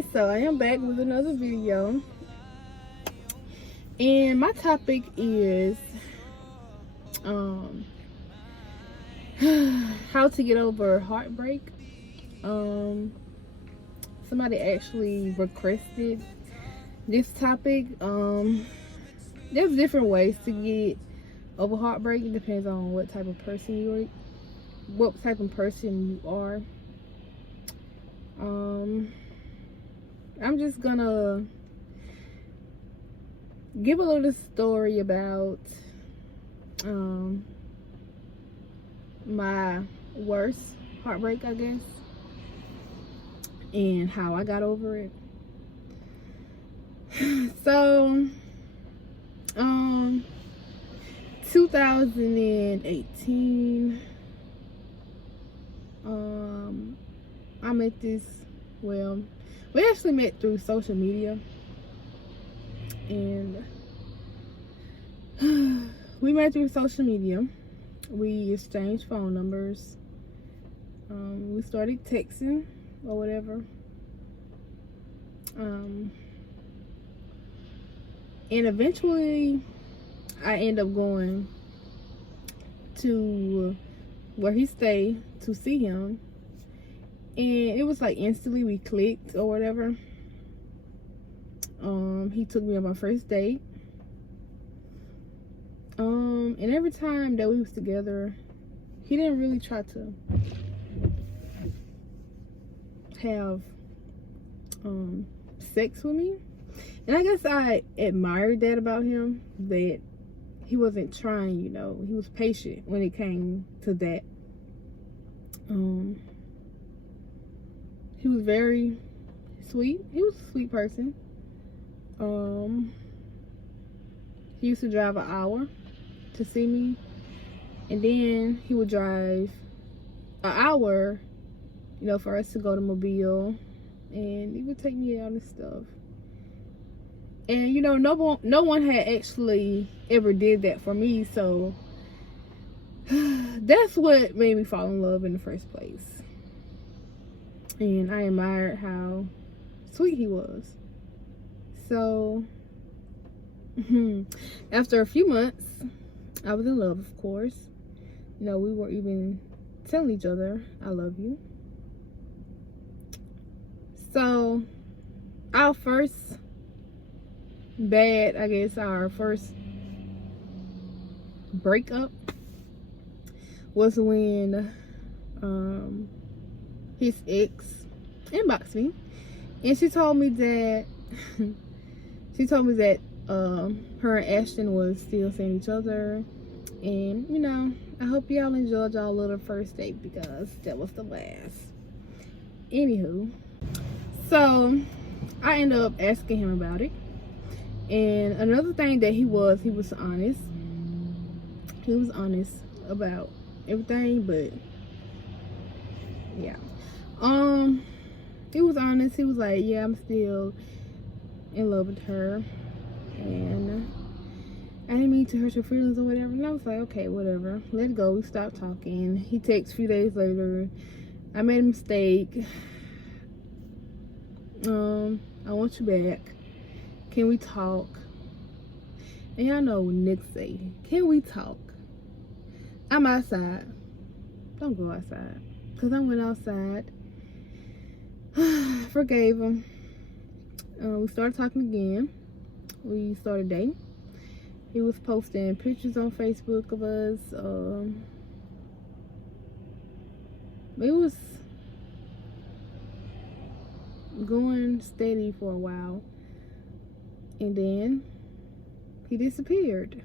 Alright, so I am back with another video. And my topic is how to get over heartbreak. Somebody actually requested this topic. There's different ways to get over heartbreak. It depends on what type of person you are. I'm just gonna give a little story about my worst heartbreak, I guess, and how I got over it. So 2018, I met this, well, we actually met through social media, and we met through social media. We exchanged phone numbers. We started texting or whatever. And eventually I ended up going to where he stayed to see him, and it was like instantly we clicked or whatever. He took me on my first date. And every time that we was together, he didn't really try to have sex with me. And I guess I admired that about him, that he wasn't trying, he was patient when it came to that. He was very sweet. He was a sweet person. He used to drive an hour to see me, and then he would drive an hour, for us to go to Mobile, and he would take me out and stuff. And no one had actually ever did that for me, so that's what made me fall in love in the first place. And I admired how sweet he was. So after a few months, I was in love, of course. We weren't even telling each other I love you. So our first breakup was when his ex inboxed me, and she told me that her and Ashton was still seeing each other, and I hope y'all enjoyed y'all little first date, because that was the last. Anywho, so I ended up asking him about it. And another thing that he was honest. He was honest about everything, but yeah. He was honest. He was like, yeah, I'm still in love with her, and I didn't mean to hurt your feelings or whatever. And I was like, okay, whatever, let it go. We stopped talking. He texted a few days later, I made a mistake. I want you back. Can we talk? And y'all know what Nick say, can we talk? I'm outside. Don't go outside. Because I went outside. Forgave him. We started talking again. We started dating. He was posting pictures on Facebook of us. It was going steady for a while, and then he disappeared.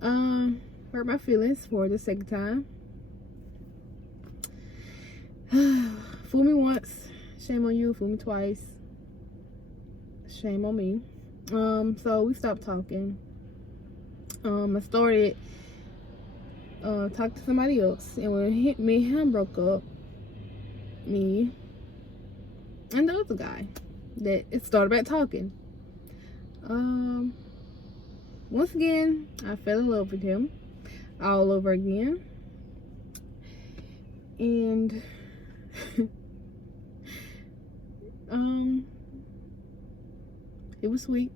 Hurt my feelings for the second time. Fool me once, shame on you. Fool me twice, shame on me. So we stopped talking. I started talking to somebody else, and when me and him broke up, me and the other guy that it started back talking. Once again, I fell in love with him all over again. And It was sweet.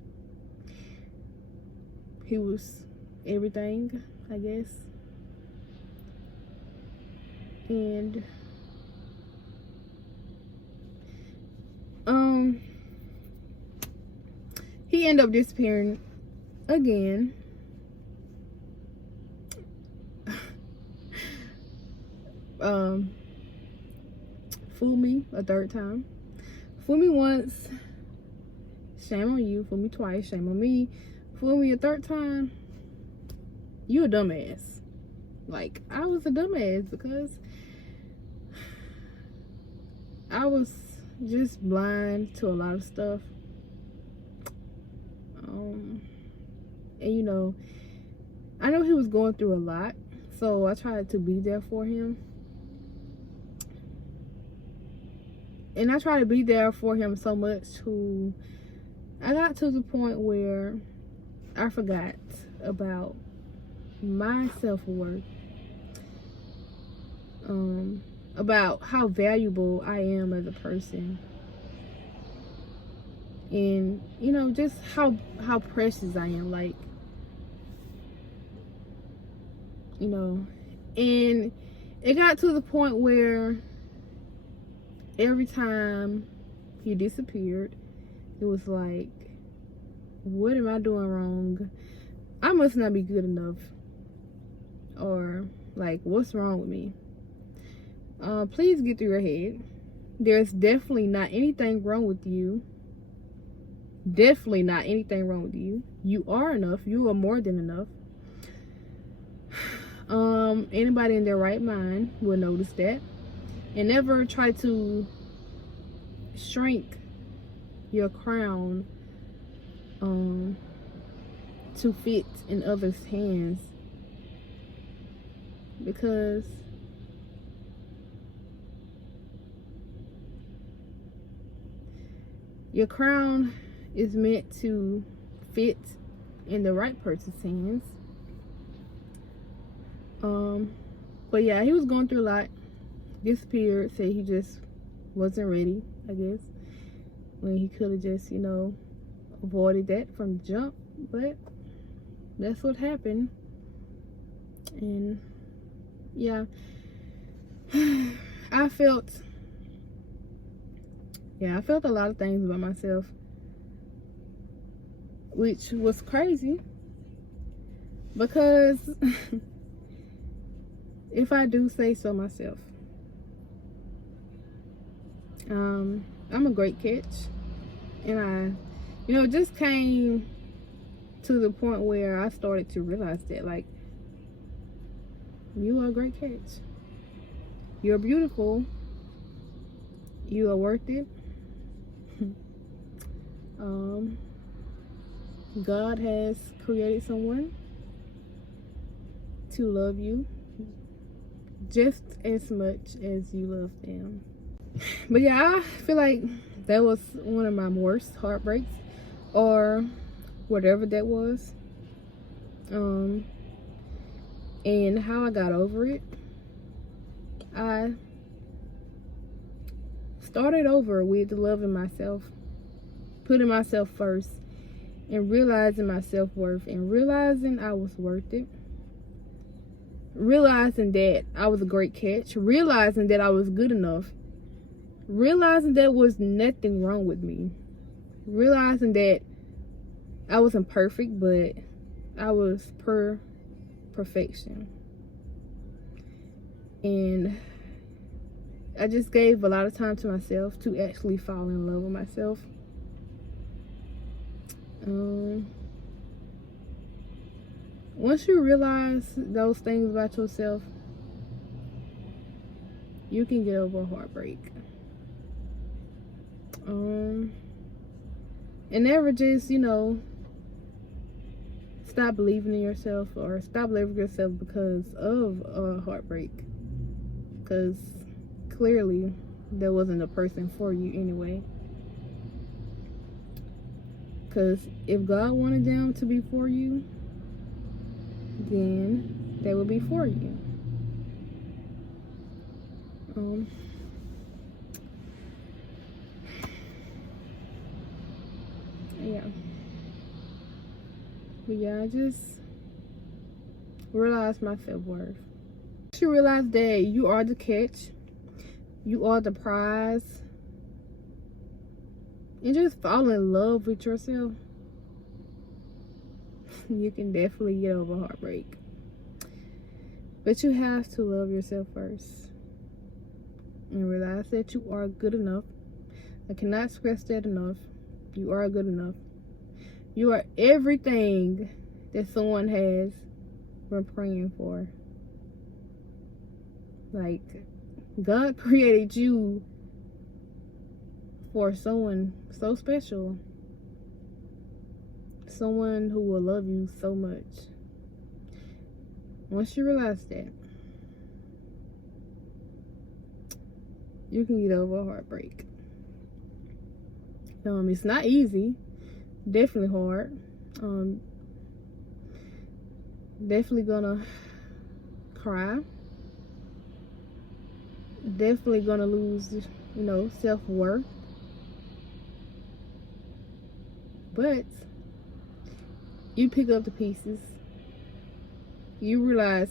He was everything, I guess. And he ended up disappearing again. Fool me a third time. Fool me once, shame on you. Fool me twice, shame on me. Fool me a third time, you a dumbass. Like, I was a dumbass because I was just blind to a lot of stuff. And you know, I know he was going through a lot, so I tried to be there for him. And I tried to be there for him so much I got to the point where I forgot about my self-worth, about how valuable I am as a person, and you know, just how precious I am, like, you know. And it got to the point where every time he disappeared, it was like, what am I doing wrong? I must not be good enough. Or like, what's wrong with me? Please get through your head. There's definitely not anything wrong with you. Definitely not anything wrong with you. You are enough. You are more than enough. Anybody in their right mind will notice that. And never try to shrink your crown to fit in others' hands, because your crown is meant to fit in the right person's hands. But yeah, he was going through a lot. Disappeared, said he just wasn't ready, I guess, when he could have just, you know, avoided that from the jump. But that's what happened. And yeah, I felt a lot of things about myself, which was crazy, because if I do say so myself, I'm a great catch. And I, you know, just came to the point where I started to realize that, like, you are a great catch. You're beautiful. You are worth it. God has created someone to love you just as much as you love them. But yeah, I feel like that was one of my worst heartbreaks, or whatever that was. And how I got over it, I started over with loving myself, putting myself first, and realizing my self-worth, and realizing I was worth it, realizing that I was a great catch, realizing that I was good enough, realizing there was nothing wrong with me, realizing that I wasn't perfect, but I was perfection. And I just gave a lot of time to myself to actually fall in love with myself. Once you realize those things about yourself, you can get over a heartbreak. And never just, you know, stop believing in yourself, or stop loving yourself because of a heartbreak, because clearly there wasn't a person for you anyway. Because if God wanted them to be for you, then they would be for you. yeah. But yeah, I just realized my self-worth. You realize that you are the catch, you are the prize, and just fall in love with yourself, you can definitely get over heartbreak. But you have to love yourself first and realize that you are good enough. I cannot stress that enough. You are good enough. You are everything that someone has been praying for. Like, God created you for someone so special. Someone who will love you so much. Once you realize that, you can get over heartbreak. It's not easy. Definitely hard. Definitely gonna cry. Definitely gonna lose, self-worth. But you pick up the pieces. You realize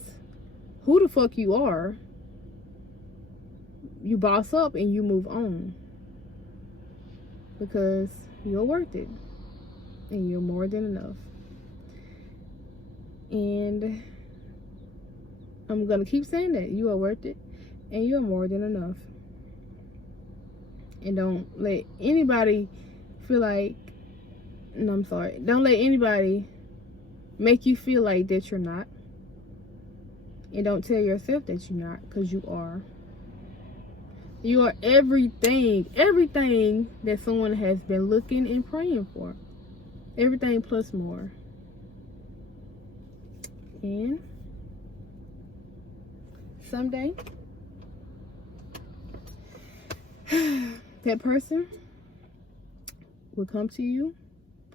who the fuck you are. You boss up and you move on. Because you're worth it. And you're more than enough. And I'm going to keep saying that. You are worth it. And you're more than enough. And don't let anybody feel like... No, I'm sorry. Don't let anybody make you feel like that you're not. And don't tell yourself that you're not. Because you are. You are everything that someone has been looking and praying for. Everything plus more. And someday, that person will come to you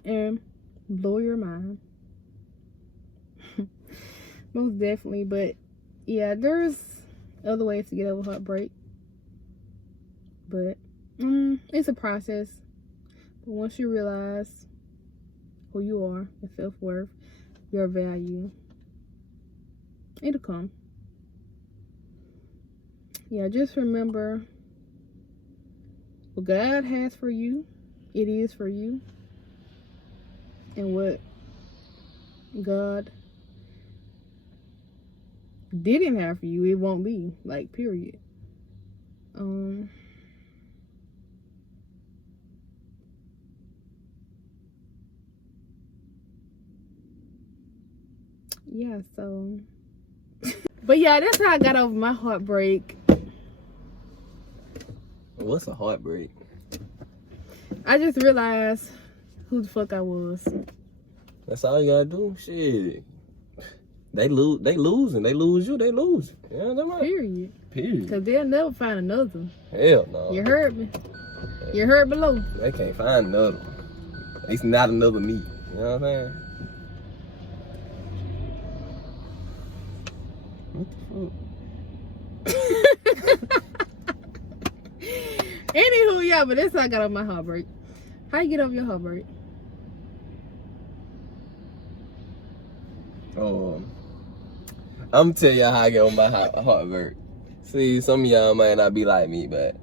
and blow your mind. Most definitely. But yeah, there's other ways to get over heartbreak. But it's a process. But once you realize who you are, your self-worth, your value, it'll come. Yeah, just remember what God has for you, it is for you. And what God didn't have for you, it won't be. Like, period. Yeah, so but yeah, that's how I got over my heartbreak. What's a heartbreak? I just realized who the fuck I was. That's all you gotta do. Shit. They losing. They lose you, they lose. Yeah, that's right. Period. Period. Because they'll never find another one. Hell no. You heard me. You heard below. They can't find another one. At least not another me. You know what I'm saying? What the fuck? Anywho, yeah, but that's how I got over my heartbreak. How you get over your heartbreak? I'm gonna tell y'all how I get on my heartbreak. See, some of y'all might not be like me, but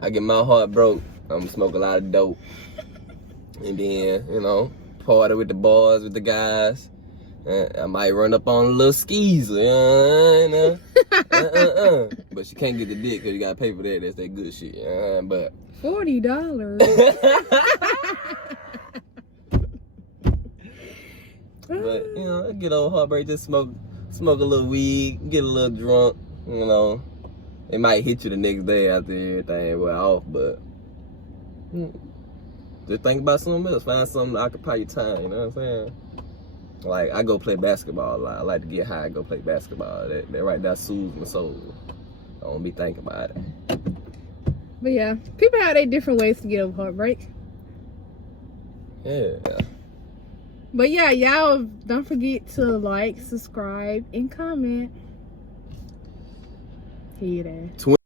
I get my heart broke. I'm gonna smoke a lot of dope. And then, party with the boys, with the guys. I might run up on a little skeezer, But she can't get the dick because you gotta pay for that. That's that good shit, but $40. But I get over heartbreak, just smoke a little weed, get a little drunk, It might hit you the next day after everything went off, but just think about something else. Find something to occupy your time, you know what I'm saying? Like, I go play basketball a lot. I like to get high, go play basketball. That right there soothes my soul. I don't be thinking about it. But yeah, people have their different ways to get over heartbreak. Yeah. But yeah, y'all don't forget to like, subscribe, and comment. Hear that.